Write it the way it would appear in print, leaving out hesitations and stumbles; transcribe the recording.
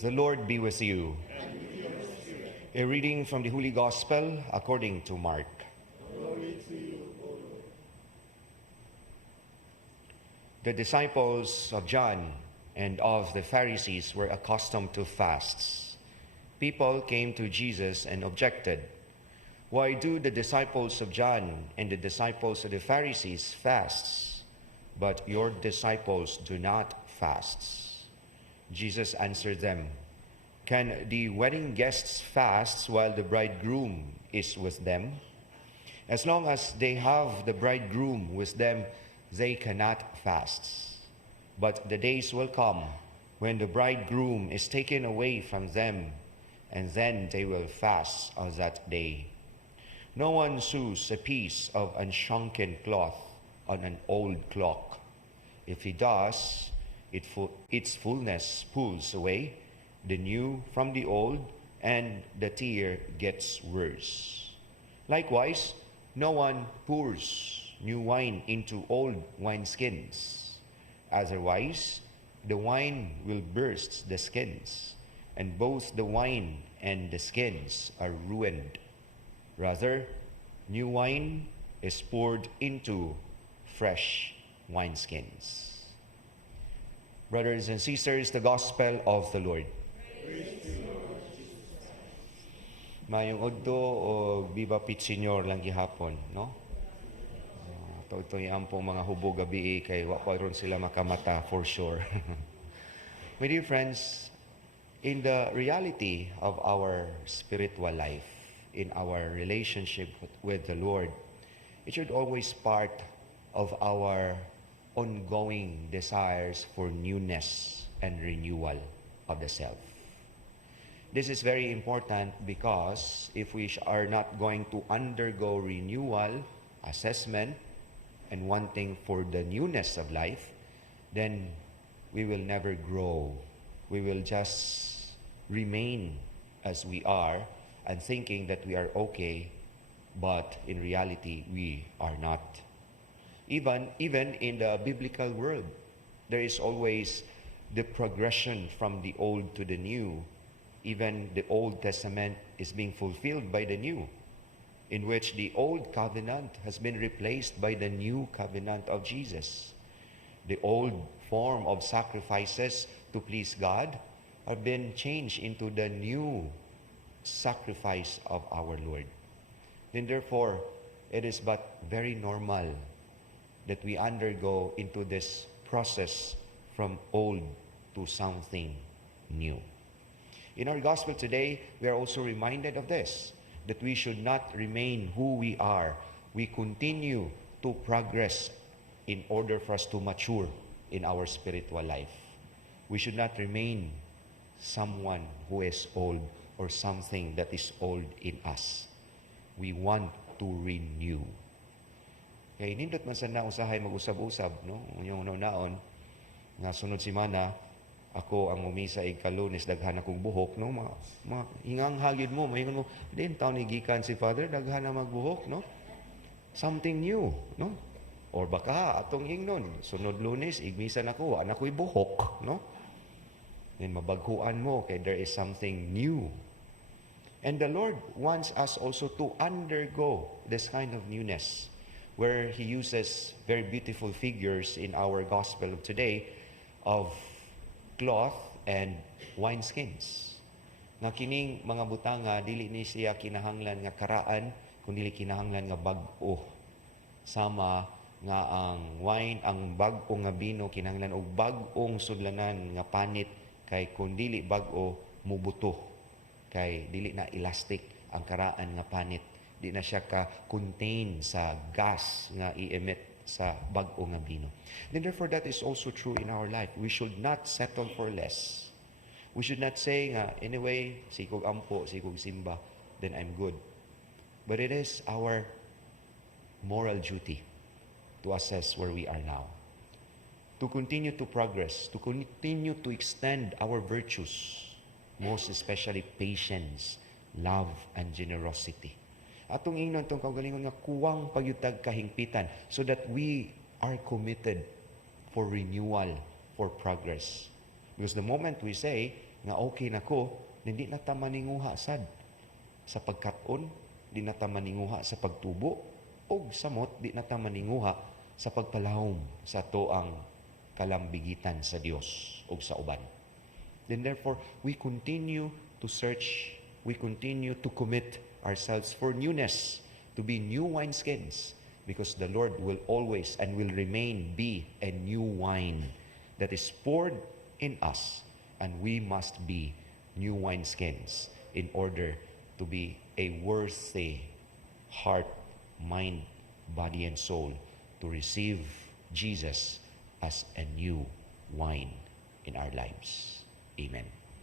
The Lord be with you. A reading from the Holy Gospel according to Mark. Glory to you, O Lord. The disciples of John and of the Pharisees were accustomed to fasts. People came to Jesus and objected, "Why do the disciples of John and the disciples of the Pharisees fasts, but your disciples do not fast?" Jesus answered them, "Can the wedding guests fast while the bridegroom is with them? As long as they have the bridegroom with them, they cannot fast. But the days will come when the bridegroom is taken away from them, and then they will fast on that day. No one sews a piece of unshrunken cloth on an old cloak. If he does, its fullness pulls away the new from the old, and the tear gets worse. Likewise, no one pours new wine into old wineskins. Otherwise, the wine will burst the skins, and both the wine and the skins are ruined. Rather, new wine is poured into fresh wineskins." Brothers and sisters, the Gospel of the Lord. Mayong udto o Viva Pit Senior lang gihapon, no? Ito yung pong mga hubog gabi kay waparon sila makamata for sure. My dear friends, in the reality of our spiritual life, in our relationship with the Lord, it should always part of our ongoing desires for newness and renewal of the self. This is very important because if we are not going to undergo renewal, assessment, and wanting for the newness of life, then we will never grow. We will just remain as we are and thinking that we are okay, but in reality, we are not. Even in the biblical world, there is always the progression from the old to the new. Even the Old Testament is being fulfilled by the new, in which the old covenant has been replaced by the new covenant of Jesus. The old form of sacrifices to please God have been changed into the new sacrifice of our Lord. Then therefore, it is but very normal that we undergo into this process from old to something new. In our gospel today, we are also reminded of this, that we should not remain who we are. We continue to progress in order for us to mature in our spiritual life. We should not remain someone who is old or something that is old in us. We want to renew. Kaya nindot man sa nausahay mag-usab-usab, no? Yung naon, nga sunod simana, ako ang umisa Lunes, daghan akong buhok, no? Hingang hagyod mo, mahingon mo, din taon ni gikan si Father, daghan na magbuhok, no? Something new, no? Or baka atong ingnon, sunod Lunes, igmisan ako, ako'y buhok, no? Then mabaghuan mo, kaya there is something new. And the Lord wants us also to undergo this kind of newness, where He uses very beautiful figures in our gospel of today of cloth and wineskins. Nga kining mga butanga, dili ni siya kinahanglan nga karaan, kundi kinahanglan nga bag-o. Sama nga ang wine, ang bag-o nga bino, kinahanglan og bag-ong sudlanan nga panit, kay kung dili bag-o, mubuto. Kay dili na elastic ang karaan nga panit. Di na siya ka-contain sa gas nga i-emit sa bag-o nga bino. Then therefore, that is also true in our life. We should not settle for less. We should not say nga, anyway, sikog ampo, sikog simba, then I'm good. But it is our moral duty to assess where we are now. To continue to progress, to continue to extend our virtues, most especially patience, love, and generosity. Atong ingnon tong kaugalingon nga kuwang pagyutag kahingpitan so that we are committed for renewal, for progress. Because the moment we say, nga okay na ko, hindi na ta maninguha sad sa pagkaton, di na ta maninguha sa pagtubo, o samot, di na ta maninguha sa pagpalahom sa toang kalambigitan sa Dios o sa uban. Then therefore, we continue to search, we continue to commit ourselves for newness, to be new wineskins, because the Lord will always and will remain be a new wine that is poured in us, and we must be new wineskins in order to be a worthy heart, mind, body, and soul to receive Jesus as a new wine in our lives. Amen.